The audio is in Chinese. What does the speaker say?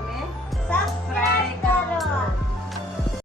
五三